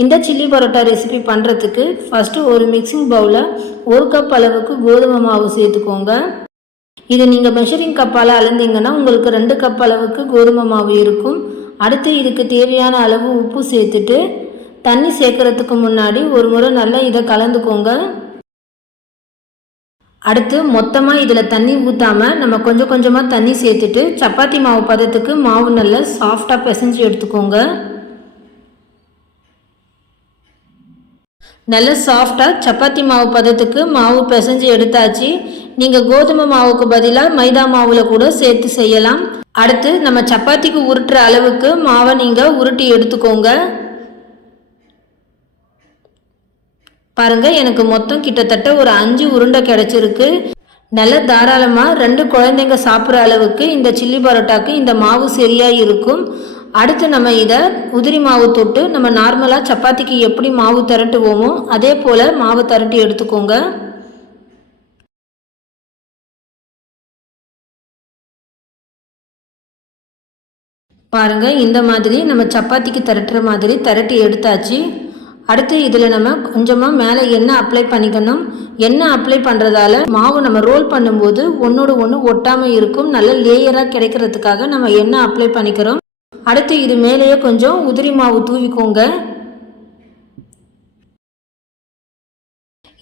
இந்த chilli parotta recipe பண்ணுறதுக்கு first ஒரு மிக்சிங் பவுலில் ஒரு கப் அளவுக்கு கோதுமை மாவு சேர்த்துக்கோங்க. இது நீங்கள் மெஷரிங் கப்பால் அளந்தீங்கன்னா உங்களுக்கு ரெண்டு கப் அளவுக்கு கோதுமை மாவு இருக்கும். அடுத்து இதுக்கு தேவையான அளவு உப்பு சேர்த்துட்டு தண்ணி சேர்க்கறதுக்கு முன்னாடி ஒரு முறை நல்லா இதை கலந்துக்கோங்க. அடுத்து மொத்தமாக இதில் தண்ணி ஊற்றாமல் நம்ம கொஞ்சம் கொஞ்சமாக தண்ணி சேர்த்துட்டு சப்பாத்தி மாவு பதத்துக்கு மாவு நல்லா சாஃப்டாக பிசைஞ்சு எடுத்துக்கோங்க. நல்ல சாஃப்டாக சப்பாத்தி மாவு பதத்துக்கு மாவு பிசைஞ்சு எடுத்தாச்சு. நீங்கள் கோதுமை மாவுக்கு பதிலாக மைதா மாவில் கூட சேர்த்து செய்யலாம். அடுத்து நம்ம சப்பாத்திக்கு உருட்டுற அளவுக்கு மாவை நீங்கள் உருட்டி எடுத்துக்கோங்க. பாருங்க எனக்கு மொத்தம் கிட்டத்தட்ட ஒரு அஞ்சு உருண்டை கிடச்சிருக்கு. நல்ல தாராளமாக ரெண்டு குழந்தைங்க சாப்பிட்ற அளவுக்கு இந்த சில்லி பரோட்டாக்கு இந்த மாவு சரியாக இருக்கும். அடுத்து நம்ம இதை உதிரி மாவு தொட்டு நம்ம நார்மலாக சப்பாத்திக்கு எப்படி மாவு திரட்டுவோமோ அதே போல் மாவு திரட்டி எடுத்துக்கோங்க. பாருங்க இந்த மாதிரி நம்ம சப்பாத்திக்கு திரட்டுற மாதிரி திரட்டி எடுத்தாச்சு. அடுத்து இதில் நம்ம கொஞ்சமாக மேலே எண்ணெய் அப்ளை பண்ணிக்கணும் எண்ணெய் அப்ளை பண்ணுறதால மாவு நம்ம ரோல் பண்ணும்போது ஒன்றோடு ஒன்று ஒட்டாமல் இருக்கும். நல்ல லேயராக கிடைக்கிறதுக்காக நம்ம எண்ணெய் அப்ளை பண்ணிக்கிறோம்? அடுத்து இது மேலேயே கொஞ்சம் உதிரி மாவு தூவிக்கோங்க.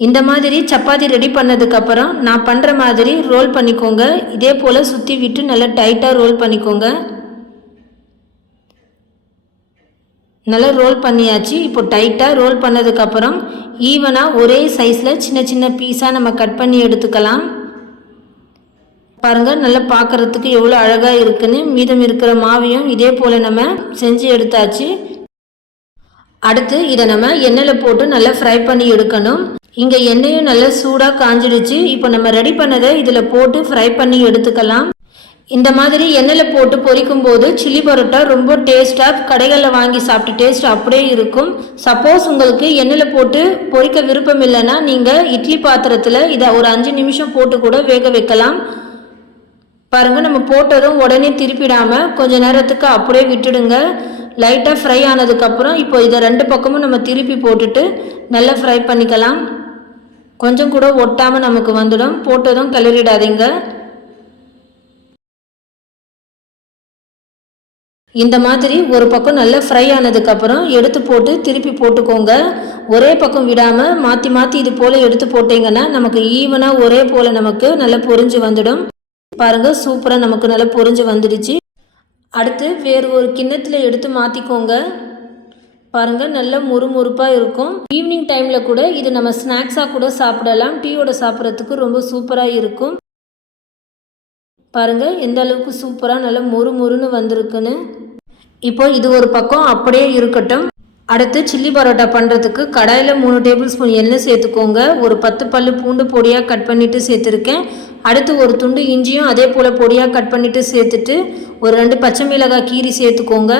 இந்த மாதிரி சப்பாத்தி ரெடி பண்ணதுக்கப்புறம் நான் பண்ணுற மாதிரி ரோல் பண்ணிக்கோங்க. இதே போல் சுற்றி விட்டு நல்லா டைட்டாக ரோல் பண்ணிக்கோங்க. நல்லா ரோல் பண்ணியாச்சு. இப்போ டைட்டாக ரோல் பண்ணதுக்கப்புறம் ஈவனாக ஒரே சைஸில் சின்ன சின்ன பீஸாக நம்ம கட் பண்ணி எடுத்துக்கலாம். பாருங்கள் நல்லா பார்க்குறதுக்கு எவ்வளோ அழகாக இருக்குன்னு. மீதம் இருக்கிற மாவையும் இதே போல் நம்ம செஞ்சு எடுத்தாச்சு. அடுத்து இதை நம்ம எண்ணெயில் போட்டு நல்லா ஃப்ரை பண்ணி எடுக்கணும். இங்கே எண்ணெயும் நல்லா சூடாக காஞ்சிடுச்சு. இப்போ நம்ம ரெடி பண்ணதை இதில் போட்டு ஃப்ரை பண்ணி எடுத்துக்கலாம். இந்த மாதிரி எண்ணெயில் போட்டு பொரிக்கும் போது சில்லி பரோட்டா ரொம்ப டேஸ்ட்டாக கடைகளில் வாங்கி சாப்பிட்டு டேஸ்ட் அப்படியே இருக்கும். சப்போஸ் உங்களுக்கு எண்ணெயில் போட்டு பொரிக்க விருப்பம் இல்லைன்னா நீங்கள் இட்லி பாத்திரத்தில் இதை ஒரு அஞ்சு நிமிஷம் போட்டு கூட வேக வைக்கலாம். பாருங்கள் நம்ம போட்டதும் உடனே திருப்பிடாமல் கொஞ்சம் நேரத்துக்கு அப்படியே விட்டுடுங்க. லைட்டாக ஃப்ரை ஆனதுக்கப்புறம் இப்போ இதை ரெண்டு பக்கமும் நம்ம திருப்பி போட்டுட்டு நல்லா ஃப்ரை பண்ணிக்கலாம். கொஞ்சம் கூட ஒட்டாமல் நமக்கு வந்துடும். போட்டதும் கிளறிடாதீங்க. இந்த மாதிரி ஒரு பக்கம் நல்லா ஃப்ரை ஆனதுக்கப்புறம் எடுத்து போட்டு திருப்பி போட்டுக்கோங்க. ஒரே பக்கம் விடாமல் மாற்றி மாற்றி இது போல் எடுத்து போட்டிங்கன்னா நமக்கு ஈவனாக ஒரே போல் நமக்கு நல்லா பொறிஞ்சு வந்துடும். பாருங்கள் சூப்பராக நமக்கு நல்லா பொறிஞ்சு வந்துடுச்சு. அடுத்து வேறு ஒரு கிண்ணத்தில் எடுத்து மாற்றிக்கோங்க பாருங்கள் நல்ல முறுமுறுப்பாக இருக்கும். ஈவினிங் டைமில் கூட இது நம்ம ஸ்நாக்ஸாக கூட சாப்பிடலாம். டீயோட சாப்பிட்றதுக்கு ரொம்ப சூப்பராக இருக்கும். பாருங்கள் எந்த அளவுக்கு சூப்பராக நல்லா மொறு மொறுன்னு வந்திருக்குன்னு. இப்போ இது ஒரு பக்கம் அப்படியே இருக்கட்டும். அடுத்து சில்லி பரோட்டா பண்ணுறதுக்கு கடாயில் மூணு டேபிள் ஸ்பூன் எண்ணெய் சேர்த்துக்கோங்க. ஒரு பத்து பல்லு பூண்டு பொடியாக கட் பண்ணிவிட்டு சேர்த்துருக்கேன். அடுத்து ஒரு துண்டு இஞ்சியும் அதே போல் பொடியாக கட் பண்ணிவிட்டு சேர்த்துட்டு ஒரு ரெண்டு பச்சை மிளகாய் கீரி சேர்த்துக்கோங்க.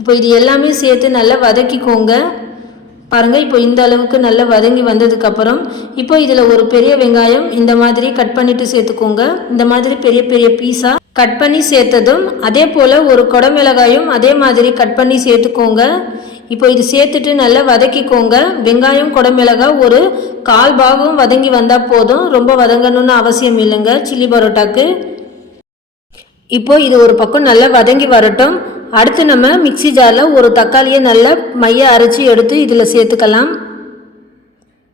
இப்போ இது எல்லாமே சேர்த்து நல்லா வதக்கிக்கோங்க. பாருங்கள் இப்போ இந்த அளவுக்கு நல்லா வதங்கி வந்ததுக்கப்புறம் இப்போ இதில் ஒரு பெரிய வெங்காயம் இந்த மாதிரி கட் பண்ணிவிட்டு சேர்த்துக்கோங்க. இந்த மாதிரி பெரிய பெரிய பீஸாக கட் பண்ணி சேர்த்ததும் அதே போல் ஒரு குடமிளகாயும் அதே மாதிரி கட் பண்ணி சேர்த்துக்கோங்க. இப்போ இது சேர்த்துட்டு நல்லா வதக்கிக்கோங்க. வெங்காயம் குடமிளகாய் ஒரு கால் பாகம் வதங்கி வந்தால் போதும். ரொம்ப வதங்கணும்னு அவசியம் இல்லைங்க. சில்லி பரோட்டாக்கு. இப்போது இது ஒரு பக்கம் நல்லா வதங்கி வரட்டும். அடுத்து நம்ம மிக்சி ஜாரில் ஒரு தக்காளியை நல்லா மைய அரைச்சி எடுத்து இதில் சேர்த்துக்கலாம்.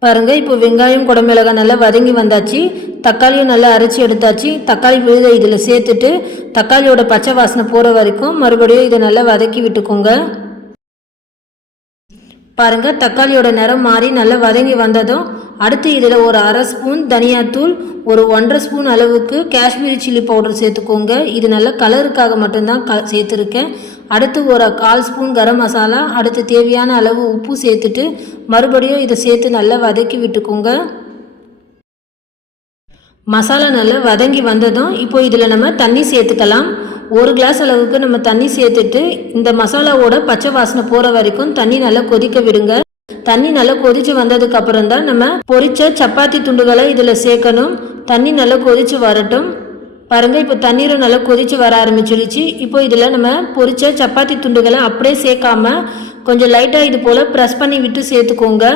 பாருங்கள் இப்போ வெங்காயம் குடமிளகாய் நல்லா வதங்கி வந்தாச்சு. தக்காளியும் நல்லா அரைச்சி எடுத்தாச்சு. தக்காளி விழுதை இதில் சேர்த்துட்டு தக்காளியோட பச்சை வாசனை போகிற வரைக்கும் மறுபடியும் இதை நல்லா வதக்கி விட்டுக்கோங்க. பாருங்கள் தக்காளியோட நிறம் மாறி நல்லா வதங்கி வந்ததும் அடுத்து இதில் ஒரு அரை ஸ்பூன் தனியாத்தூள் ஒரு ஒன்றரை ஸ்பூன் அளவுக்கு காஷ்மீரி சில்லி பவுடர் சேர்த்துக்கோங்க. இது நல்ல கலருக்காக மட்டும்தான் க சேர்த்துருக்கேன். அடுத்து ஒரு கால் ஸ்பூன் கரம் மசாலா அடுத்து தேவையான அளவு உப்பு சேர்த்துட்டு மறுபடியும் இதை சேர்த்து நல்லா வதக்கி விட்டுக்கோங்க. மசாலா நல்லா வதங்கி வந்ததும் இப்போ இதில் நம்ம தண்ணி சேர்த்துக்கலாம். ஒரு கிளாஸ் அளவுக்கு நம்ம தண்ணி சேர்த்துட்டு இந்த மசாலாவோட பச்சை வாசனை போகிற வரைக்கும் தண்ணி நல்லா கொதிக்க விடுங்க. தண்ணி நல்லா கொதிச்சு வந்ததுக்கு அப்புறம் தான் நம்ம பொரிச்ச சப்பாத்தி துண்டுகளை இதில் சேர்க்கணும். தண்ணி நல்லா கொதிச்சு வரட்டும். பாருங்கள் இப்போ தண்ணீரும் நல்லா கொதிச்சு வர ஆரம்பிச்சிருச்சு. இப்போ இதில் நம்ம பொரிச்ச சப்பாத்தி துண்டுகளை அப்படியே சேர்க்காம கொஞ்சம் லைட்டாக இது போல் ப்ரெஸ் பண்ணி விட்டு சேர்த்துக்கோங்க.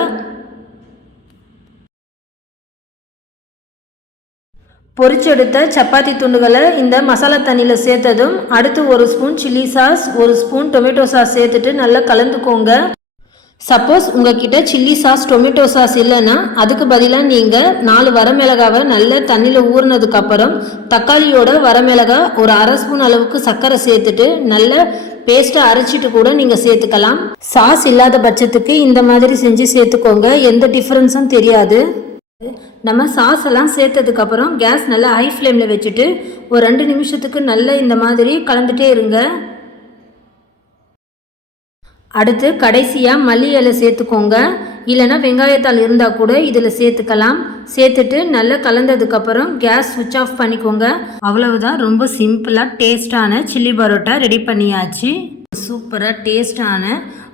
பொரிச்செடுத்த சப்பாத்தி துண்டுகளை இந்த மசாலா தண்ணியில் சேர்த்ததும் அடுத்து ஒரு ஸ்பூன் சில்லி சாஸ் ஒரு ஸ்பூன் டொமேட்டோ சாஸ் சேர்த்துட்டு நல்லா கலந்துக்கோங்க. சப்போஸ் உங்ககிட்ட சில்லி சாஸ் டொமேட்டோ சாஸ் இல்லைன்னா அதுக்கு பதிலாக நீங்கள் நாலு வரமிளகாவை நல்ல தண்ணியில் ஊறினதுக்கப்புறம் தக்காளியோட வரமிளகா ஒரு அரை ஸ்பூன் அளவுக்கு சர்க்கரை சேர்த்துட்டு நல்ல பேஸ்ட்டை அரைச்சிட்டு கூட நீங்கள் சேர்த்துக்கலாம். சாஸ் இல்லாத பட்சத்துக்கு இந்த மாதிரி செஞ்சு சேர்த்துக்கோங்க. எந்த டிஃப்ரென்ஸும் தெரியாது. நம்ம சாஸ் எல்லாம் சேர்த்ததுக்கப்புறம் கேஸ் நல்லா ஹை ஃப்ளேமில் வச்சுட்டு ஒரு ரெண்டு நிமிஷத்துக்கு நல்லா இந்த மாதிரி கலந்துட்டே இருங்க. அடுத்து கடைசியாக மல்லி இலை சேர்த்துக்கோங்க. இல்லைனா வெங்காயத்தால் இருந்தால் கூட இதில் சேர்த்துக்கலாம். சேர்த்துட்டு நல்லா கலந்ததுக்கப்புறம் கேஸ் சுவிட்ச் ஆஃப் பண்ணிக்கோங்க. அவ்வளவுதான். ரொம்ப சிம்பிளாக டேஸ்டான சில்லி பரோட்டா ரெடி பண்ணியாச்சு. சூப்பராக டேஸ்டான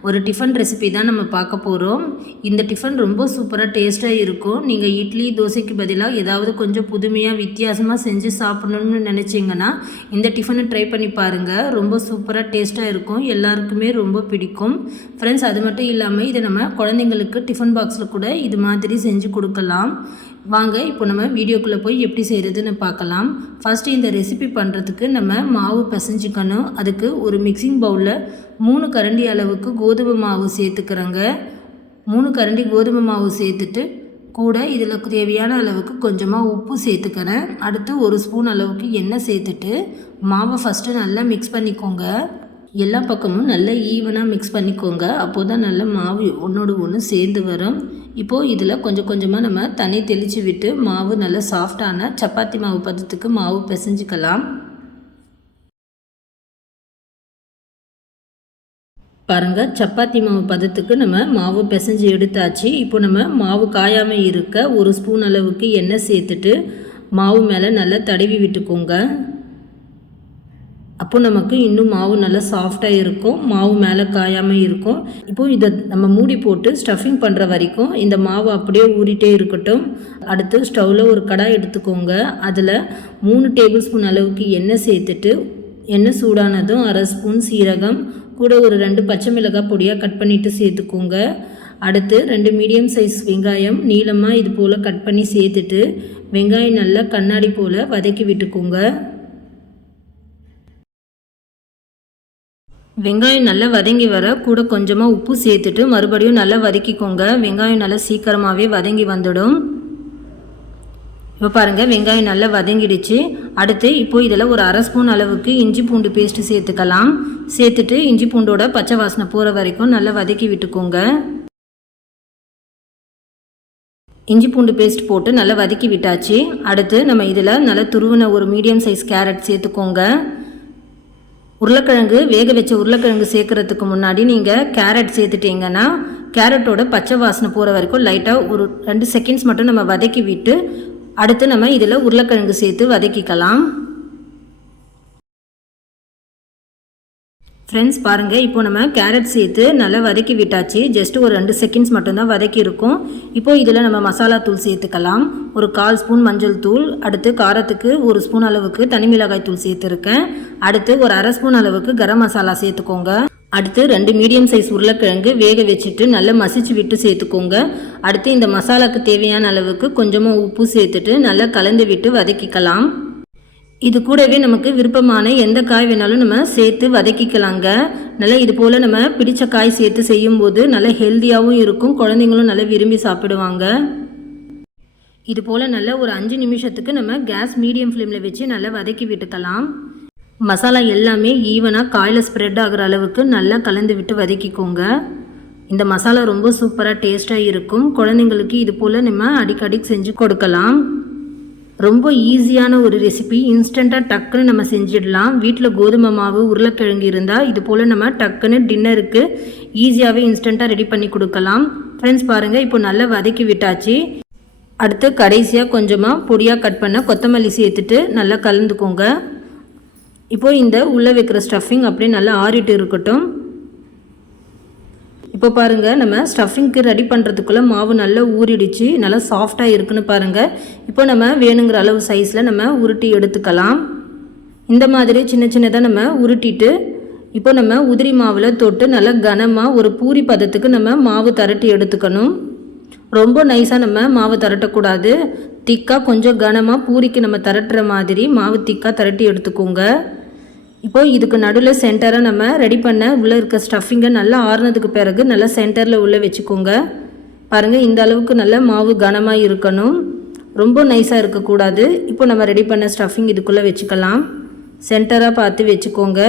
ஒரு டிஃபன் ரெசிபி தான் நம்ம பார்க்க போகிறோம் இந்த டிஃபன் ரொம்ப சூப்பராக டேஸ்ட்டாக இருக்கும். நீங்கள் இட்லி தோசைக்கு பதிலாக ஏதாவது கொஞ்சம் புதுமையாக வித்தியாசமாக செஞ்சு சாப்பிடணும்னு நினச்சிங்கன்னா இந்த டிஃபனை ட்ரை பண்ணி பாருங்கள் ரொம்ப சூப்பராக டேஸ்ட்டாக இருக்கும். எல்லாருக்குமே ரொம்ப பிடிக்கும். ஃப்ரெண்ட்ஸ் அது மட்டும் இல்லாமல் இதை நம்ம குழந்தைங்களுக்கு டிஃபன் பாக்ஸில் கூட இது மாதிரி செஞ்சு கொடுக்கலாம். வாங்க இப்போ நம்ம வீடியோக்குள்ளே போய் எப்படி செய்கிறதுன்னு பார்க்கலாம். ஃபஸ்ட்டு இந்த ரெசிபி பண்ணுறதுக்கு நம்ம மாவு பிசைஞ்சிக்கணும். அதுக்கு ஒரு மிக்சிங் பவுலில் மூணு கரண்டி அளவுக்கு கோதுமை மாவு சேர்த்துக்கிறேங்க. மூணு கரண்டி கோதுமை மாவு சேர்த்துட்டு கூட இதில் தேவையான அளவுக்கு கொஞ்சமாக உப்பு சேர்த்துக்கிறேன். அடுத்து ஒரு ஸ்பூன் அளவுக்கு எண்ணெய் சேர்த்துட்டு மாவை ஃபஸ்ட்டு நல்லா மிக்ஸ் பண்ணிக்கோங்க. எல்லா பக்கமும் நல்லா ஈவனாக மிக்ஸ் பண்ணிக்கோங்க. அப்போது தான் நல்ல மாவு ஒன்றோடு ஒன்று சேர்ந்து வரும். இப்போது இதில் கொஞ்சம் கொஞ்சமாக நம்ம தண்ணி தெளித்து விட்டு மாவு நல்லா சாஃப்டான சப்பாத்தி மாவு பதத்துக்கு மாவு பிசைஞ்சிக்கலாம். பாருங்கள் சப்பாத்தி மாவு பதத்துக்கு நம்ம மாவு பிசைஞ்சு எடுத்தாச்சு. இப்போ நம்ம மாவு காயாமல் இருக்க ஒரு ஸ்பூன் அளவுக்கு எண்ணெய் சேர்த்துட்டு மாவு மேலே நல்லா தடவி விட்டுக்கோங்க. அப்போ நமக்கு இன்னும் மாவு நல்லா சாஃப்டாக இருக்கும். மாவு மேலே காயாமல் இருக்கும். இப்போது இதை நம்ம மூடி போட்டு ஸ்டஃபிங் பண்ணுற வரைக்கும் இந்த மாவு அப்படியே ஊறிட்டே இருக்கட்டும். அடுத்து ஸ்டவ்வில் ஒரு கடாய் எடுத்துக்கோங்க. அதில் மூணு டேபிள் ஸ்பூன் அளவுக்கு எண்ணெய் சேர்த்துட்டு எண்ணெய் சூடானதும் அரை ஸ்பூன் சீரகம் கூட ஒரு ரெண்டு பச்சை மிளகாய் பொடியாக கட் பண்ணிவிட்டு சேர்த்துக்கோங்க. அடுத்து ரெண்டு மீடியம் சைஸ் வெங்காயம் நீளமாக இது போல் கட் பண்ணி சேர்த்துட்டு வெங்காயம் நல்லா கண்ணாடி போல் வதக்கி விட்டுக்கோங்க. வெங்காயம் நல்லா வதங்கி வர கூட கொஞ்சமாக உப்பு சேர்த்துட்டு மறுபடியும் நல்லா வதக்கிக்கோங்க. வெங்காயம் நல்லா சீக்கிரமாகவே வதங்கி வந்துடும். இப்போ பாருங்கள் வெங்காயம் நல்லா வதங்கிடுச்சு. அடுத்து இப்போ இதில் ஒரு அரை ஸ்பூன் அளவுக்கு இஞ்சி பூண்டு பேஸ்ட்டு சேர்த்துக்கலாம். சேர்த்துட்டு இஞ்சி பூண்டோட பச்சை வாசனை போகிற வரைக்கும் நல்லா வதக்கி விட்டுக்கோங்க. இஞ்சி பூண்டு பேஸ்ட் போட்டு நல்லா வதக்கி விட்டாச்சு. அடுத்து நம்ம இதில் நல்லா துருவின ஒரு மீடியம் சைஸ் கேரட் சேர்த்துக்கோங்க. உருளைக்கிழங்கு வேக வச்ச உருளைக்கிழங்கு சேர்க்குறதுக்கு முன்னாடி நீங்கள் கேரட் சேர்த்துட்டிங்கன்னா கேரட்டோட பச்சை வாசனை போகிற வரைக்கும் லைட்டாக ஒரு ரெண்டு செகண்ட்ஸ் மட்டும் நம்ம வதக்கி விட்டு அடுத்து நம்ம இதில் உருளைக்கிழங்கு சேர்த்து வதக்கிக்கலாம். ஃப்ரெண்ட்ஸ் பாருங்கள் இப்போ நம்ம கேரட் சேர்த்து நல்லா வதக்கி விட்டாச்சு. ஜஸ்ட் ஒரு ரெண்டு செகண்ட்ஸ் மட்டும்தான் வதக்கி இருக்கும். இப்போது இதில் நம்ம மசாலா தூள் சேர்த்துக்கலாம். ஒரு கால் ஸ்பூன் மஞ்சள் தூள் அடுத்து காரத்துக்கு ஒரு ஸ்பூன் அளவுக்கு தனி மிளகாய் தூள் சேர்த்துருக்கேன். அடுத்து ஒரு அரை ஸ்பூன் அளவுக்கு கரம் மசாலா சேர்த்துக்கோங்க. அடுத்து ரெண்டு மீடியம் சைஸ் உருளைக்கிழங்கு வேக வச்சுட்டு நல்லா மசிச்சு விட்டு சேர்த்துக்கோங்க. அடுத்து இந்த மசாலாக்கு தேவையான அளவுக்கு கொஞ்சமாக உப்பு சேர்த்துட்டு நல்லா கலந்து விட்டு வதக்கிக்கலாம். இது கூடவே நமக்கு விருப்பமான எந்த காய் வேணாலும் நம்ம சேர்த்து வதக்கிக்கலாங்க. நல்லா இது போல் நம்ம பிடித்த காய் சேர்த்து செய்யும்போது நல்லா ஹெல்த்தியாகவும் இருக்கும். குழந்தைங்களும் நல்லா விரும்பி சாப்பிடுவாங்க. இது போல் நல்லா ஒரு அஞ்சு நிமிஷத்துக்கு நம்ம கேஸ் மீடியம் ஃப்ளேமில் வச்சு நல்லா வதக்கி விட்டுக்கலாம். மசாலா எல்லாமே ஈவனாக காயில் ஸ்ப்ரெட் ஆகிற அளவுக்கு நல்லா கலந்து விட்டு வதக்கிக்கோங்க. இந்த மசாலா ரொம்ப சூப்பராக டேஸ்ட்டாக இருக்கும். குழந்தைங்களுக்கு இது போல் நம்ம அடிக்கடி செஞ்சு கொடுக்கலாம். ரொம்ப ஈஸியான ஒரு ரெசிபி இன்ஸ்டண்ட்டாக டக்குன்னு நம்ம செஞ்சிடலாம். வீட்டில் கோதுமை மாவு உருளைக்கிழங்கு இருந்தால் இது போல் நம்ம டக்குன்னு டின்னருக்கு ஈஸியாகவே இன்ஸ்டண்ட்டாக ரெடி பண்ணி கொடுக்கலாம். ஃப்ரெண்ட்ஸ் பாருங்கள் இப்போ நல்லா வதக்கி விட்டாச்சு. அடுத்து கடைசியாக கொஞ்சமாக பொடியாக கட் பண்ண கொத்தமல்லி சேர்த்துட்டு நல்லா கலந்துக்கோங்க. இப்போது இந்த உள்ளே வைக்கிற ஸ்டஃபிங் அப்படியே நல்லா ஆறிட்டு இருக்கட்டும். இப்போ பாருங்கள் நம்ம ஸ்டஃபிங்க்கு ரெடி பண்ணுறதுக்குள்ளே மாவு நல்லா ஊறிடுச்சு நல்லா சாஃப்டாக இருக்குன்னு பாருங்கள் இப்போ நம்ம வேணுங்கிற அளவு சைஸில் நம்ம உருட்டி எடுத்துக்கலாம். இந்த மாதிரி சின்ன சின்னதாக நம்ம உருட்டிட்டு இப்போ நம்ம உதிரி மாவில் தொட்டு நல்லா கனமாக ஒரு பூரி பதத்துக்கு நம்ம மாவு திரட்டி எடுத்துக்கணும். ரொம்ப நைஸாக நம்ம மாவு திரட்டக்கூடாது. திக்காக கொஞ்சம் கனமாக பூரிக்கு நம்ம திரட்டுற மாதிரி மாவு திக்காக திரட்டி எடுத்துக்கோங்க. இப்போது இதுக்கு நடுவில் சென்டராக நம்ம ரெடி பண்ண உள்ளே இருக்க ஸ்டஃபிங்கை நல்லா ஆறுனதுக்கு பிறகு நல்லா சென்டரில் உள்ளே வச்சுக்கோங்க. பாருங்கள் இந்த அளவுக்கு நல்ல மாவு கனமாக இருக்கணும். ரொம்ப நைஸாக இருக்கக்கூடாது. இப்போ நம்ம ரெடி பண்ண ஸ்டஃபிங் இதுக்குள்ளே வச்சுக்கலாம். சென்டராக பார்த்து வச்சுக்கோங்க.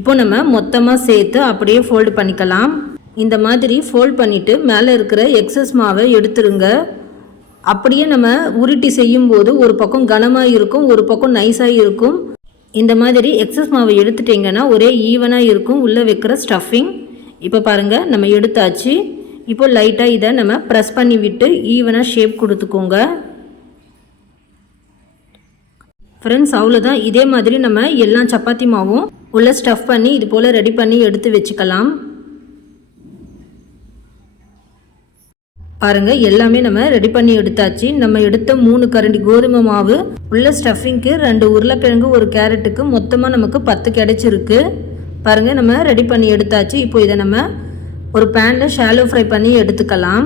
இப்போ நம்ம மொத்தமாக சேர்த்து அப்படியே ஃபோல்டு பண்ணிக்கலாம். இந்த மாதிரி ஃபோல்ட் பண்ணிவிட்டு மேலே இருக்கிற எக்ஸஸ் மாவை எடுத்துருங்க. அப்படியே நம்ம உருட்டி செய்யும்போது ஒரு பக்கம் கனமாக இருக்கும் ஒரு பக்கம் நைஸாக இருக்கும். இந்த மாதிரி எக்ஸஸ் மாவை எடுத்துட்டிங்கன்னா ஒரே ஈவனாக இருக்கும். உள்ளே வைக்கிற ஸ்டஃபிங் இப்போ பாருங்கள் நம்ம எடுத்தாச்சு. இப்போ லைட்டாக இதை நம்ம ப்ரெஸ் பண்ணி விட்டு ஈவனாக ஷேப் கொடுத்துக்கோங்க. ஃப்ரெண்ட்ஸ் அவ்வளோதான் இதே மாதிரி நம்ம எல்லா சப்பாத்தி மாவும் உள்ளே ஸ்டஃப் பண்ணி இது போல் ரெடி பண்ணி எடுத்து வச்சுக்கலாம். பாருங்கள் எல்லாமே நம்ம ரெடி பண்ணி எடுத்தாச்சு. நம்ம எடுத்த மூணு கரண்டி கோதுமை மாவு உள்ள ஸ்டஃபிங்க்கு ரெண்டு உருளைக்கிழங்கு ஒரு கேரட்டுக்கு மொத்தமாக நமக்கு பத்து கிடச்சிருக்கு. பாருங்கள் நம்ம ரெடி பண்ணி எடுத்தாச்சு. இப்போ இதை நம்ம ஒரு பேனில் ஷாலோ ஃப்ரை பண்ணி எடுத்துக்கலாம்.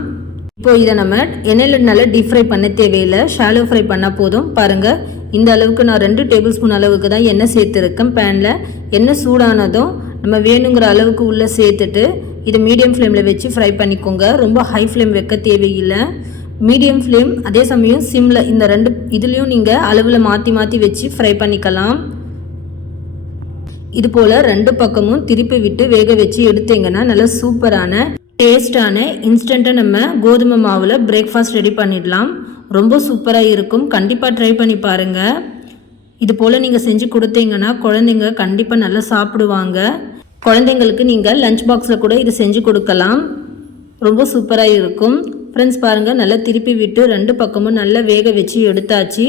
இப்போ இதை நம்ம எண்ணெயில் நல்லா டீப் ஃப்ரை பண்ண தேவையில்லை. ஷாலோ ஃப்ரை பண்ணால் போதும். பாருங்கள் இந்த அளவுக்கு நான் ரெண்டு டேபிள் ஸ்பூன் அளவுக்கு தான் எண்ணெய் சேர்த்துருக்கேன். பேனில் எண்ணெய் சூடானதும் நம்ம வேணுங்கிற அளவுக்கு உள்ளே சேர்த்துட்டு இது மீடியம் ஃப்ளேமில் வச்சு ஃப்ரை பண்ணிக்கோங்க. ரொம்ப ஹை ஃப்ளேம் வைக்க தேவையில்லை. மீடியம் ஃப்ளேம் அதே சமயம் சிம்மில் இந்த ரெண்டு இதுலேயும் நீங்கள் அளவில் மாற்றி மாற்றி வச்சு ஃப்ரை பண்ணிக்கலாம். இது போல் ரெண்டு பக்கமும் திருப்பி விட்டு வேக வச்சு எடுத்தீங்கன்னா நல்லா சூப்பரான டேஸ்டான இன்ஸ்டண்ட்டாக நம்ம கோதுமை மாவில் பிரேக்ஃபாஸ்ட் ரெடி பண்ணிடலாம். ரொம்ப சூப்பராக இருக்கும். கண்டிப்பாக ட்ரை பண்ணி பாருங்கள் இது போல் நீங்கள் செஞ்சு கொடுத்தீங்கன்னா குழந்தைங்க கண்டிப்பாக நல்லா சாப்பிடுவாங்க. குழந்தைங்களுக்கு நீங்கள் லஞ்ச் பாக்ஸில் கூட இது செஞ்சு கொடுக்கலாம். ரொம்ப சூப்பராக இருக்கும். ஃப்ரெண்ட்ஸ் பாருங்கள் நல்லா திருப்பி விட்டு ரெண்டு பக்கமும் நல்லா வேக வச்சு எடுத்தாச்சு.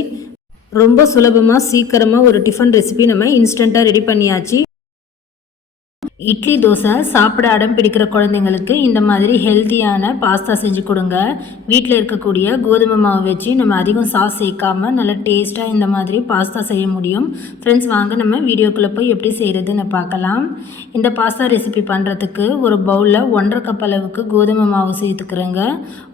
ரொம்ப சுலபமாக சீக்கிரமாக ஒரு டிஃபன் ரெசிபி நம்ம இன்ஸ்டண்ட்டாக ரெடி பண்ணியாச்சு. இட்லி தோசை சாப்பிட அடம் பிடிக்கிற குழந்தைங்களுக்கு இந்த மாதிரி ஹெல்த்தியான பாஸ்தா செஞ்சு கொடுங்க. வீட்டில் இருக்கக்கூடிய கோதுமை மாவு வச்சு நம்ம அதிகம் சாஸ் சேர்க்காமல் நல்லா டேஸ்ட்டாக இந்த மாதிரி பாஸ்தா செய்ய முடியும். ஃப்ரெண்ட்ஸ் வாங்க நம்ம வீடியோக்குள்ளே போய் எப்படி செய்கிறதுன்னு பார்க்கலாம். இந்த பாஸ்தா ரெசிபி பண்ணுறதுக்கு ஒரு பவுலில் ஒன்றரை கப் அளவுக்கு கோதுமை மாவு சேர்த்துக்கிறேங்க.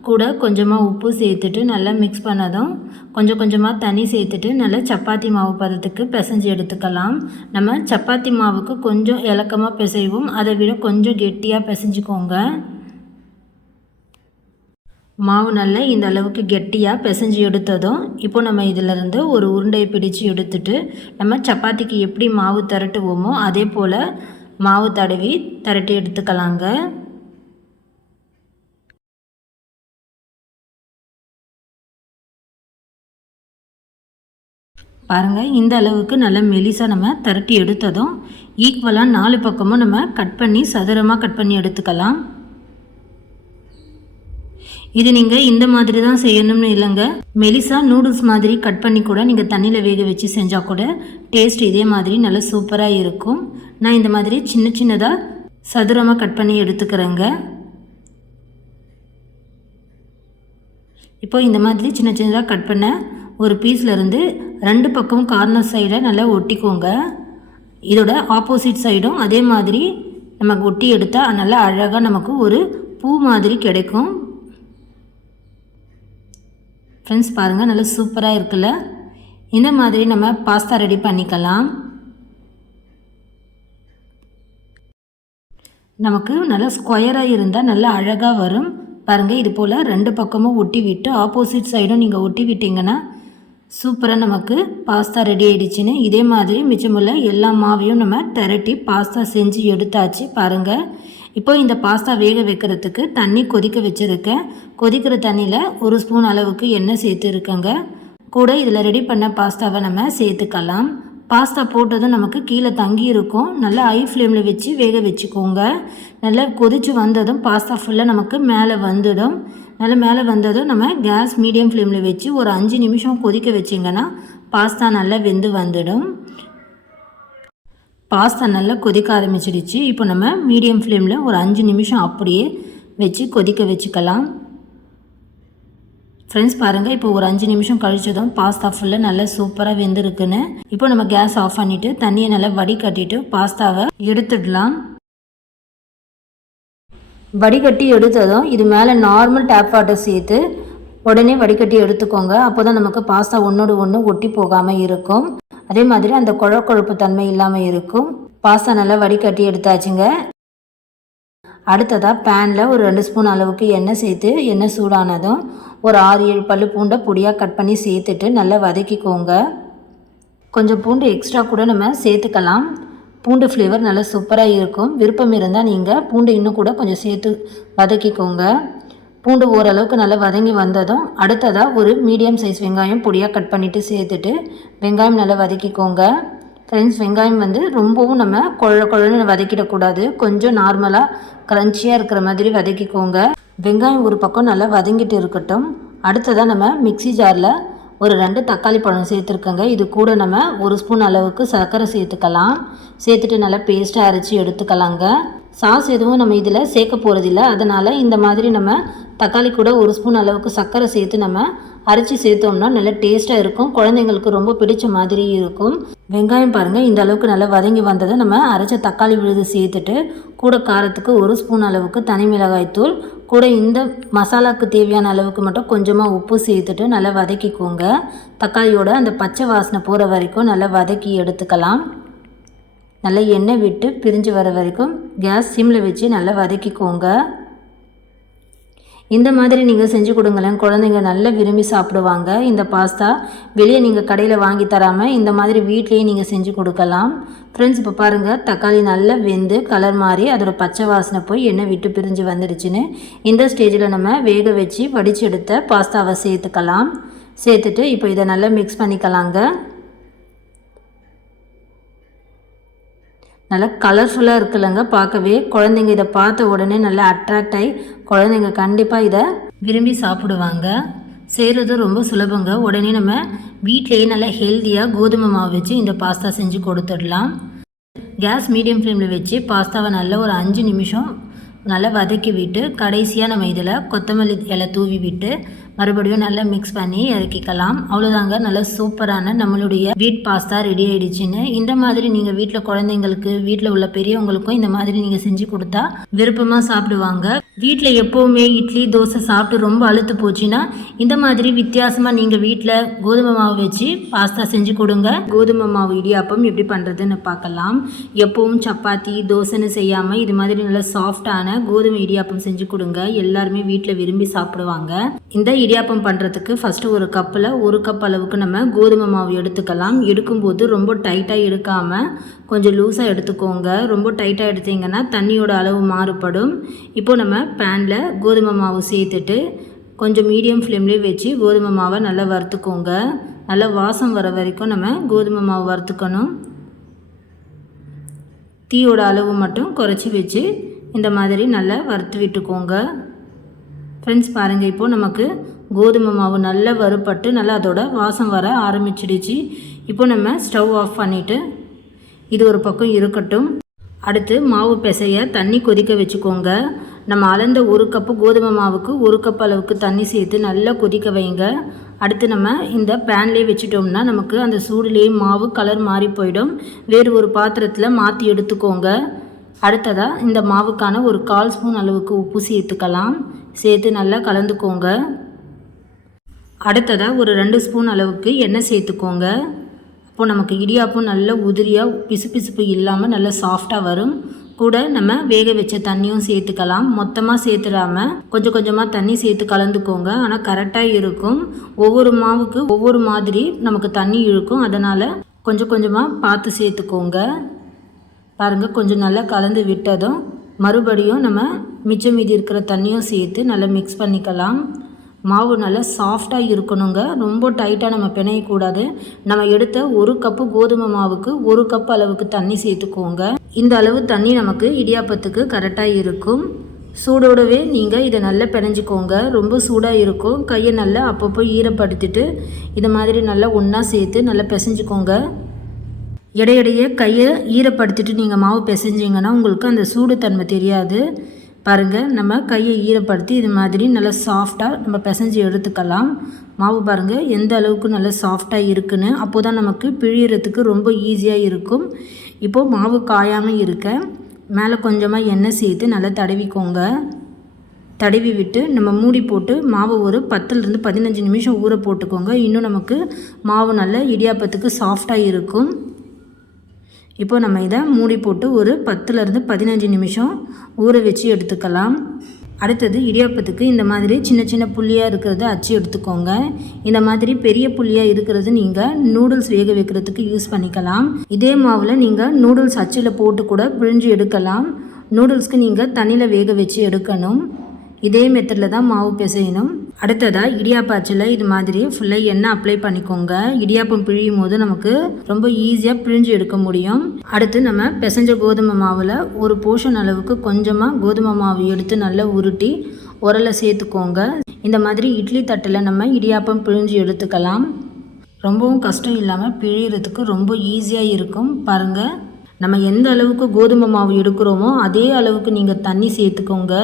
கூட கொஞ்சமாக உப்பு சேர்த்துட்டு நல்லா மிக்ஸ் பண்ணதும் கொஞ்சம் கொஞ்சமாக தண்ணி சேர்த்துட்டு நல்லா சப்பாத்தி மாவு பதத்துக்கு பிசைஞ்சு எடுத்துக்கலாம். நம்ம சப்பாத்தி மாவுக்கு கொஞ்சம் இலக்கமாக பிசைவோம். அதை விட கொஞ்சம் கெட்டியாக பிசைஞ்சிக்கோங்க. மாவு நல்லா இந்த அளவுக்கு கெட்டியாக பிசைஞ்சு எடுத்ததும் இப்போ நம்ம இதிலிருந்து ஒரு உருண்டையை பிடிச்சு எடுத்துட்டு நம்ம சப்பாத்திக்கு எப்படி மாவு திரட்டுவோமோ அதே போல் மாவு தடவி திரட்டி எடுத்துக்கலாங்க. பாருங்கள் இந்த அளவுக்கு நல்லா மெலிசாக நம்ம திரட்டி எடுத்ததும் ஈக்குவலாக நாலு பக்கமும் நம்ம கட் பண்ணி சதுரமாக கட் பண்ணி எடுத்துக்கலாம். இது நீங்கள் இந்த மாதிரி தான் செய்யணும்னு இல்லைங்க. மெலிசா நூடுல்ஸ் மாதிரி கட் பண்ணி கூட நீங்கள் தண்ணியில் வேக வச்சு செஞ்சால் கூட டேஸ்ட் இதே மாதிரி நல்லா சூப்பராக இருக்கும். நான் இந்த மாதிரி சின்ன சின்னதாக சதுரமாக கட் பண்ணி எடுத்துக்கிறேங்க. இப்போ இந்த மாதிரி சின்ன சின்னதாக கட் பண்ண ஒரு பீஸ்லேருந்து ரெண்டு பக்கமும் கார்னர் சைடை நல்லா ஒட்டிக்கோங்க. இதோட ஆப்போசிட் சைடும் அதே மாதிரி நமக்கு ஒட்டி எடுத்தால் நல்லா அழகாக நமக்கு ஒரு பூ மாதிரி கிடைக்கும். ஃப்ரெண்ட்ஸ் பாருங்கள் நல்லா சூப்பராக இருக்குல்ல? இந்த மாதிரி நம்ம பாஸ்தா ரெடி பண்ணிக்கலாம். நமக்கு நல்லா ஸ்கொயராக இருந்தால் நல்லா அழகாக வரும். பாருங்கள் இது போல் ரெண்டு பக்கமும் ஒட்டி விட்டு ஆப்போசிட் சைடும் நீங்கள் ஒட்டி விட்டிங்கன்னா சூப்பராக நமக்கு பாஸ்தா ரெடி ஆகிடுச்சின்னு இதே மாதிரி மிச்சமுள்ள எல்லா மாவையும் நம்ம திரட்டி பாஸ்தா செஞ்சு எடுத்தாச்சு பாருங்கள் இப்போ இந்த பாஸ்தா வேக வைக்கிறதுக்கு தண்ணி கொதிக்க வச்சுருக்கேன். கொதிக்கிற தண்ணியில் ஒரு ஸ்பூன் அளவுக்கு எண்ணெய் சேர்த்துருக்கேங்க கூட இதில் ரெடி பண்ண பாஸ்தாவை நம்ம சேர்த்துக்கலாம். பாஸ்தா போட்டதும் நமக்கு கீழே தங்கி இருக்கும் நல்லா ஹை ஃப்ளேமில் வச்சு வேக வச்சுக்கோங்க. நல்லா கொதித்து வந்ததும் பாஸ்தா ஃபுல்லாக நமக்கு மேலே வந்துடும். நல்லா மேலே வந்ததும் நம்ம கேஸ் மீடியம் ஃப்ளேமில் வச்சு ஒரு அஞ்சு நிமிஷம் கொதிக்க வச்சிங்கன்னா பாஸ்தா நல்லா வெந்து வந்துடும். பாஸ்தா நல்லா கொதிக்க ஆரம்பிச்சிடுச்சு. இப்போ நம்ம மீடியம் ஃப்ளேமில் ஒரு அஞ்சு நிமிஷம் அப்படியே வச்சு கொதிக்க வச்சுக்கலாம். ஃப்ரெண்ட்ஸ் பாருங்கள் இப்போ ஒரு அஞ்சு நிமிஷம் கழிச்சதும் பாஸ்தா ஃபுல்லாக நல்லா சூப்பராக வெந்திருக்குன்னு. இப்போ நம்ம கேஸ் ஆஃப் பண்ணிவிட்டு தண்ணியை நல்லா வடிகட்டிட்டு பாஸ்தாவை எடுத்துடலாம். வடிகட்டி எடுத்ததும் இது மேலே நார்மல் டேப் வாட்டர் சேர்த்து உடனே வடிகட்டி எடுத்துக்கோங்க. அப்போ தான் நமக்கு பாஸ்தா ஒன்றோடு ஒன்று ஒட்டி போகாமல் இருக்கும். அதே மாதிரி அந்த குழ கொழப்பு தன்மை இல்லாமல் இருக்கும். பாஸ்தா நல்லா வடிகட்டி எடுத்தாச்சுங்க. அடுத்ததாக பேனில் ஒரு ரெண்டு ஸ்பூன் அளவுக்கு எண்ணெய் சேர்த்து எண்ணெய் சூடானதும் ஒரு ஆறு ஏழு பல்லு பூண்டை பொடியாக கட் பண்ணி சேர்த்துட்டு நல்லா வதக்கிக்கோங்க. கொஞ்சம் பூண்டு எக்ஸ்ட்ரா கூட நம்ம சேர்த்துக்கலாம். பூண்டு ஃப்ளேவர் நல்லா சூப்பராக இருக்கும். விருப்பம் இருந்தால் நீங்கள் பூண்டு இன்னும் கூட கொஞ்சம் சேர்த்து வதக்கிக்கோங்க. பூண்டு ஓரளவுக்கு நல்லா வதங்கி வந்ததும் அடுத்ததாக ஒரு மீடியம் சைஸ் வெங்காயம் பொடியாக கட் பண்ணிவிட்டு சேர்த்துட்டு வெங்காயம் நல்லா வதக்கிக்கோங்க. ஃப்ரெண்ட்ஸ் வெங்காயம் வந்து ரொம்பவும் நம்ம குழ கொழன்னு வதக்கிடக்கூடாது. கொஞ்சம் நார்மலாக க்ரன்ச்சியாக இருக்கிற மாதிரி வதக்கிக்கோங்க. வெங்காயம் ஒரு பக்கம் நல்லா வதங்கிட்டு இருக்கட்டும். அடுத்ததாக நம்ம மிக்சி ஜாரில் ஒரு ரெண்டு தக்காளி பழம் சேர்த்துருக்கோங்க. இது கூட நம்ம ஒரு ஸ்பூன் அளவுக்கு சர்க்கரை சேர்த்துக்கலாம். சேர்த்துட்டு நல்லா பேஸ்ட்டாக அரைச்சி எடுத்துக்கலாங்க. சாஸ் எதுவும் நம்ம இதில் சேர்க்க போகிறதில்ல அதனால் இந்த மாதிரி நம்ம தக்காளி கூட ஒரு ஸ்பூன் அளவுக்கு சர்க்கரை சேர்த்து நம்ம அரைச்சி சேர்த்தோம்னா நல்லா டேஸ்ட்டாக இருக்கும். குழந்தைங்களுக்கு ரொம்ப பிடிச்ச மாதிரி இருக்கும். வெங்காயம் பாருங்கள் இந்த அளவுக்கு நல்லா வதங்கி வந்ததை நம்ம அரைச்ச தக்காளி விழுது சேர்த்துட்டு கூட காரத்துக்கு ஒரு ஸ்பூன் அளவுக்கு தனி மிளகாய் தூள் கூட இந்த மசாலாவுக்கு தேவையான அளவுக்கு மட்டும் கொஞ்சமாக உப்பு சேர்த்துட்டு நல்லா வதக்கிக்கோங்க. தக்காளியோட அந்த பச்சை வாசனை போகிற வரைக்கும் நல்லா வதக்கி எடுத்துக்கலாம். நல்லா எண்ணெய் விட்டு பிரிஞ்சு வர வரைக்கும் கேஸ் சிம்மில் வச்சு நல்லா வதக்கிக்கோங்க. இந்த மாதிரி நீங்கள் செஞ்சு கொடுங்களேன். குழந்தைங்க நல்லா விரும்பி சாப்பிடுவாங்க. இந்த பாஸ்தா வெளியே நீங்கள் கடையில் வாங்கி தராமல் இந்த மாதிரி வீட்லேயே நீங்கள் செஞ்சு கொடுக்கலாம். ஃப்ரெண்ட்ஸ் இப்போ பாருங்கள் தக்காளி நல்லா வெந்து கலர் மாறி அதோட பச்சை வாசனை போய் எண்ணெய் விட்டு பிரிஞ்சு வந்துடுச்சுன்னு இந்த ஸ்டேஜில் நம்ம வேக வச்சு வடித்து எடுத்த பாஸ்தாவை சேர்த்துக்கலாம். சேர்த்துட்டு இப்போ இதை நல்லா மிக்ஸ் பண்ணிக்கலாங்க. நல்லா கலர்ஃபுல்லாக இருக்குல்லங்க பார்க்கவே. குழந்தைங்க இதை பார்த்த உடனே நல்லா அட்ராக்ட் ஆகி குழந்தைங்க கண்டிப்பாக இதை விரும்பி சாப்பிடுவாங்க. செய்கிறது ரொம்ப சுலபங்க. உடனே நம்ம வீட்லேயே நல்லா ஹெல்த்தியாக கோதுமை மாவு வச்சு இந்த பாஸ்தா செஞ்சு கொடுத்துடலாம். கேஸ் மீடியம் ஃப்ளேமில் வச்சு பாஸ்தாவை நல்லா ஒரு அஞ்சு நிமிஷம் நல்லா வதக்கி விட்டு கடைசியாக நம்ம இதில் கொத்தமல்லி இலை தூவி விட்டு மறுபடியும் நல்லா மிக்ஸ் பண்ணி இறக்கிக்கலாம். அவ்வளோதாங்க நல்லா சூப்பரான நம்மளுடைய வீட் பாஸ்தா ரெடி ஆயிடுச்சுன்னு. இந்த மாதிரி நீங்கள் வீட்டில் குழந்தைங்களுக்கு வீட்டில் உள்ள பெரியவங்களுக்கும் இந்த மாதிரி நீங்கள் செஞ்சு கொடுத்தா விருப்பமாக சாப்பிடுவாங்க. வீட்டில் எப்போவுமே இட்லி தோசை சாப்பிட்டு ரொம்ப அழுத்து போச்சுன்னா இந்த மாதிரி வித்தியாசமாக நீங்கள் வீட்டில் கோதுமை மாவு வச்சு பாஸ்தா செஞ்சு கொடுங்க. கோதுமை மாவு இடியாப்பம் எப்படி பண்ணுறதுன்னு பார்க்கலாம். எப்பவும் சப்பாத்தி தோசைன்னு செய்யாமல் இது மாதிரி நல்லா சாஃப்டான கோதுமை இடியாப்பம் செஞ்சு கொடுங்க. எல்லாருமே வீட்டில் விரும்பி சாப்பிடுவாங்க. இந்த இடியாப்பம் பண்ணுறதுக்கு ஃபஸ்ட்டு ஒரு கப்பில் ஒரு கப் அளவுக்கு நம்ம கோதுமை மாவு எடுத்துக்கலாம். எடுக்கும்போது ரொம்ப டைட்டாக எடுக்காமல் கொஞ்சம் லூஸாக எடுத்துக்கோங்க. ரொம்ப டைட்டாக எடுத்தீங்கன்னா தண்ணியோட அளவு மாறுபடும். இப்போது நம்ம பேனில் கோதுமை மாவு சேர்த்துட்டு கொஞ்சம் மீடியம் ஃப்ளேம்லேயே வச்சு கோதுமை மாவை நல்லா வறுத்துக்கோங்க. நல்லா வாசம் வர வரைக்கும் நம்ம கோதுமை மாவு வறுத்துக்கணும். தீயோட அளவு மட்டும் குறைச்சி வச்சு இந்த மாதிரி நல்லா வறுத்து விட்டுக்கோங்க. ஃப்ரெண்ட்ஸ் பாருங்கள் இப்போது நமக்கு கோதுமை மாவு நல்லா வறுப்பட்டு நல்லா அதோட வாசம் வர ஆரம்பிச்சிடுச்சு. இப்போ நம்ம ஸ்டவ் ஆஃப் பண்ணிவிட்டு இது ஒரு பக்கம் இருக்கட்டும். அடுத்து மாவு பிசைய தண்ணி கொதிக்க வச்சுக்கோங்க. நம்ம அளந்த ஒரு கப்பு கோதுமை மாவுக்கு ஒரு கப் அளவுக்கு தண்ணி சேர்த்து நல்லா கொதிக்க வைங்க. அடுத்து நம்ம இந்த பேன்லேயே வச்சுட்டோம்னா நமக்கு அந்த சூடுலேயே மாவு கலர் மாறி போயிடும். வேறு ஒரு பாத்திரத்தில் மாற்றி எடுத்துக்கோங்க. அடுத்ததாக இந்த மாவுக்கான ஒரு கால் ஸ்பூன் அளவுக்கு உப்பு சேர்த்துக்கலாம். சேர்த்து நல்லா கலந்துக்கோங்க. அடுத்ததாக ஒரு ரெண்டு ஸ்பூன் அளவுக்கு எண்ணெய் சேர்த்துக்கோங்க. அப்போது நமக்கு இடியாப்பம் நல்ல உதிரியாக பிசு பிசுப்பு இல்லாமல் நல்லா சாஃப்டாக வரும். கூட நம்ம வேக வச்ச தண்ணியும் சேர்த்துக்கலாம். மொத்தமாக சேர்த்துடாமல் கொஞ்சம் கொஞ்சமாக தண்ணி சேர்த்து கலந்துக்கோங்க. ஆனால் கரெக்டாக இருக்கும். ஒவ்வொரு மாவுக்கு ஒவ்வொரு மாதிரி நமக்கு தண்ணி இழுக்கும். அதனால் கொஞ்சம் கொஞ்சமாக பார்த்து சேர்த்துக்கோங்க. பாருங்கள் கொஞ்சம் நல்லா கலந்து விட்டதும் மறுபடியும் நம்ம மிச்சம் மீதி இருக்கிற தண்ணியும் சேர்த்து நல்லா மிக்ஸ் பண்ணிக்கலாம். மாவு நல்லா சாஃப்டாக இருக்கணுங்க. ரொம்ப டைட்டாக நம்ம பிணையக்கூடாது. நம்ம எடுத்த ஒரு கப்பு கோதுமை மாவுக்கு ஒரு கப் அளவுக்கு தண்ணி சேர்த்துக்கோங்க. இந்த அளவு தண்ணி நமக்கு இடியாப்பத்துக்கு கரெக்டாக இருக்கும். சூடோடவே நீங்கள் இதை நல்லா பிணைஞ்சிக்கோங்க. ரொம்ப சூடாக இருக்கும். கையை நல்லா அப்பப்போ ஈரப்படுத்திட்டு இது மாதிரி நல்லா ஒன்றா சேர்த்து நல்லா பிசைஞ்சிக்கோங்க. இடையிடையே கையை ஈரப்படுத்திட்டு நீங்கள் மாவு பிசைஞ்சிங்கன்னா உங்களுக்கு அந்த சூடு தன்மை தெரியாது. பாருங்கள் நம்ம கையை ஈரப்படுத்தி இது மாதிரி நல்லா சாஃப்டாக நம்ம பிசைஞ்சு எடுத்துக்கலாம். மாவு பாருங்கள் எந்த அளவுக்கு நல்லா சாஃப்டாக இருக்குன்னு அப்போ தான் நமக்கு பிழியறதுக்கு ரொம்ப ஈஸியாக இருக்கும். இப்போது மாவு காயாமல் இருக்க மேலே கொஞ்சமாக எண்ணெய் சேர்த்து நல்லா தடவிக்கோங்க. தடவி விட்டு நம்ம மூடி போட்டு மாவு ஒரு பத்துலேருந்து பதினஞ்சு நிமிஷம் ஊற போட்டுக்கோங்க. இன்னும் நமக்கு மாவு நல்ல இடியாப்பத்துக்கு சாஃப்டாக இருக்கும். இப்போ நம்ம இதை மூடி போட்டு ஒரு பத்துலேருந்து பதினஞ்சு நிமிஷம் ஊற வச்சு எடுத்துக்கலாம். அடுத்தது இடியாப்பத்துக்கு இந்த மாதிரி சின்ன சின்ன புள்ளியாக இருக்கிறத அச்சு எடுத்துக்கோங்க. இந்த மாதிரி பெரிய புள்ளியாக இருக்கிறது நீங்கள் நூடுல்ஸ் வேக வைக்கிறதுக்கு யூஸ் பண்ணிக்கலாம். இதே மாவில் நீங்கள் நூடுல்ஸ் அச்சில் போட்டு கூட பிழிஞ்சு எடுக்கலாம். நூடுல்ஸ்க்கு நீங்கள் தண்ணியில் வேக வச்சு எடுக்கணும். இதே மெத்தடில் தான் மாவு பிசையணும். அடுத்ததாக இடியாப்பாச்சில் இது மாதிரி ஃபுல்லாக எண்ணெய் அப்ளை பண்ணிக்கோங்க. இடியாப்பம் பிழியும் போது நமக்கு ரொம்ப ஈஸியாக பிழிஞ்சு எடுக்க முடியும். அடுத்து நம்ம பிசைஞ்ச கோதுமை மாவில் ஒரு போர்ஷன் அளவுக்கு கொஞ்சமாக கோதுமை மாவு எடுத்து நல்லா உருட்டி உரலை சேர்த்துக்கோங்க. இந்த மாதிரி இட்லி தட்டில் நம்ம இடியாப்பம் பிழிஞ்சு எடுத்துக்கலாம். ரொம்பவும் கஷ்டம் இல்லாமல் பிழியறதுக்கு ரொம்ப ஈஸியாக இருக்கும். பாருங்கள் நம்ம எந்த அளவுக்கு கோதுமை மாவு எடுக்கிறோமோ அதே அளவுக்கு நீங்கள் தண்ணி சேர்த்துக்கோங்க.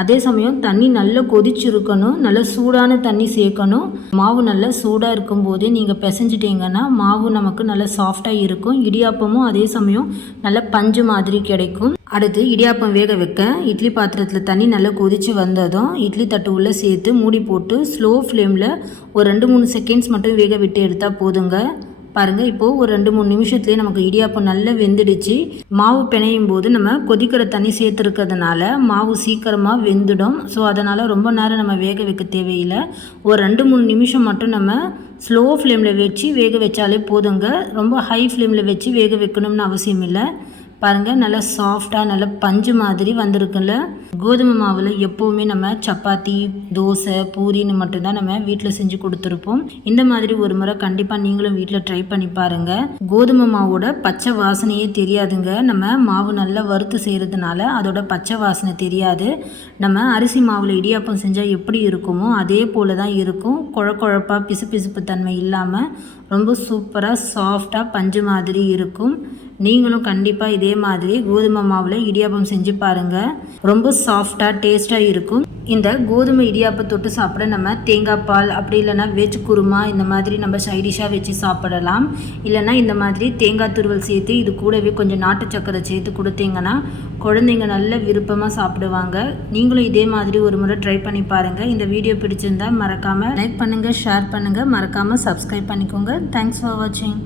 அதே சமயம் தண்ணி நல்லா கொதிச்சிருக்கணும் நல்லா சூடான தண்ணி சேர்க்கணும். மாவு நல்லா சூடாக இருக்கும்போது நீங்கள் பிசைஞ்சிட்டிங்கன்னா மாவு நமக்கு நல்லா சாஃப்டாக இருக்கும். இடியாப்பமும் அதே சமயம் நல்லா பஞ்சு மாதிரி கிடைக்கும். அடுத்து இடியாப்பம் வேக வைக்க இட்லி பாத்திரத்தில் தண்ணி நல்லா கொதித்து வந்ததும் இட்லி தட்டு உள்ளே சேர்த்து மூடி போட்டு ஸ்லோ ஃப்ளேமில் ஒரு ரெண்டு மூணு செகண்ட்ஸ் மட்டும் வேக விட்டு எடுத்தால் போதுங்க. பாருங்கள் இப்போது ஒரு ரெண்டு மூணு நிமிஷத்துலேயே நமக்கு இடியாப்பம் நல்லா வெந்துடுச்சு. மாவு பிணையும் போது நம்ம கொதிக்கிற தண்ணி சேர்த்துருக்கிறதுனால மாவு சீக்கிரமாக வெந்துடும். ஸோ அதனால் ரொம்ப நேரம் நம்ம வேக வைக்க தேவையில்லை. ஒரு ரெண்டு மூணு நிமிஷம் மட்டும் நம்ம ஸ்லோ ஃப்ளேமில் வச்சு வேக வச்சாலே போதுங்க. ரொம்ப ஹை ஃப்ளேமில் வச்சு வேக வைக்கணும்னு அவசியம் இல்லை பாருங்கள் நல்லா சாஃப்டாக நல்லா பஞ்சு மாதிரி வந்திருக்குல்ல. கோதுமை மாவில் எப்போவுமே நம்ம சப்பாத்தி தோசை பூரின்னு மட்டும்தான் நம்ம வீட்டில் செஞ்சு கொடுத்துருப்போம். இந்த மாதிரி ஒரு முறை கண்டிப்பாக நீங்களும் வீட்டில் ட்ரை பண்ணி பாருங்கள் கோதுமை மாவோட பச்சை வாசனையே தெரியாதுங்க. நம்ம மாவு நல்லா வறுத்து செய்கிறதுனால அதோட பச்சை வாசனை தெரியாது. நம்ம அரிசி மாவில் இடியாப்பம் செஞ்சால் எப்படி இருக்குமோ அதே போல் தான் இருக்கும். குழ குழப்பாக பிசு பிசுப்பு தன்மை இல்லாமல் ரொம்ப சூப்பராக சாஃப்டாக பஞ்சு மாதிரி இருக்கும். நீங்களும் கண்டிப்பாக இதே மாதிரி கோதுமை மாவில் இடியாப்பம் செஞ்சு பாருங்கள் ரொம்ப சாஃப்டாக டேஸ்ட்டாக இருக்கும். இந்த கோதுமை இடியாப்பை தொட்டு சாப்பிட நம்ம தேங்காய் பால் அப்படி இல்லைனா வெஜ் குருமா இந்த மாதிரி நம்ம சைடிஷாக வச்சு சாப்பிடலாம். இல்லைனா இந்த மாதிரி தேங்காய் துருவல் சேர்த்து இது கூடவே கொஞ்சம் நாட்டு சக்கரை சேர்த்து கொடுத்தீங்கன்னா குழந்தைங்க நல்ல விருப்பமாக சாப்பிடுவாங்க. நீங்களும் இதே மாதிரி ஒரு முறை ட்ரை பண்ணி பாருங்கள் இந்த வீடியோ பிடிச்சிருந்தா மறக்காமல் லைக் பண்ணுங்கள் ஷேர் பண்ணுங்கள் மறக்காமல் சப்ஸ்கிரைப் பண்ணிக்கோங்க. தேங்க்ஸ் ஃபார் வாட்சிங்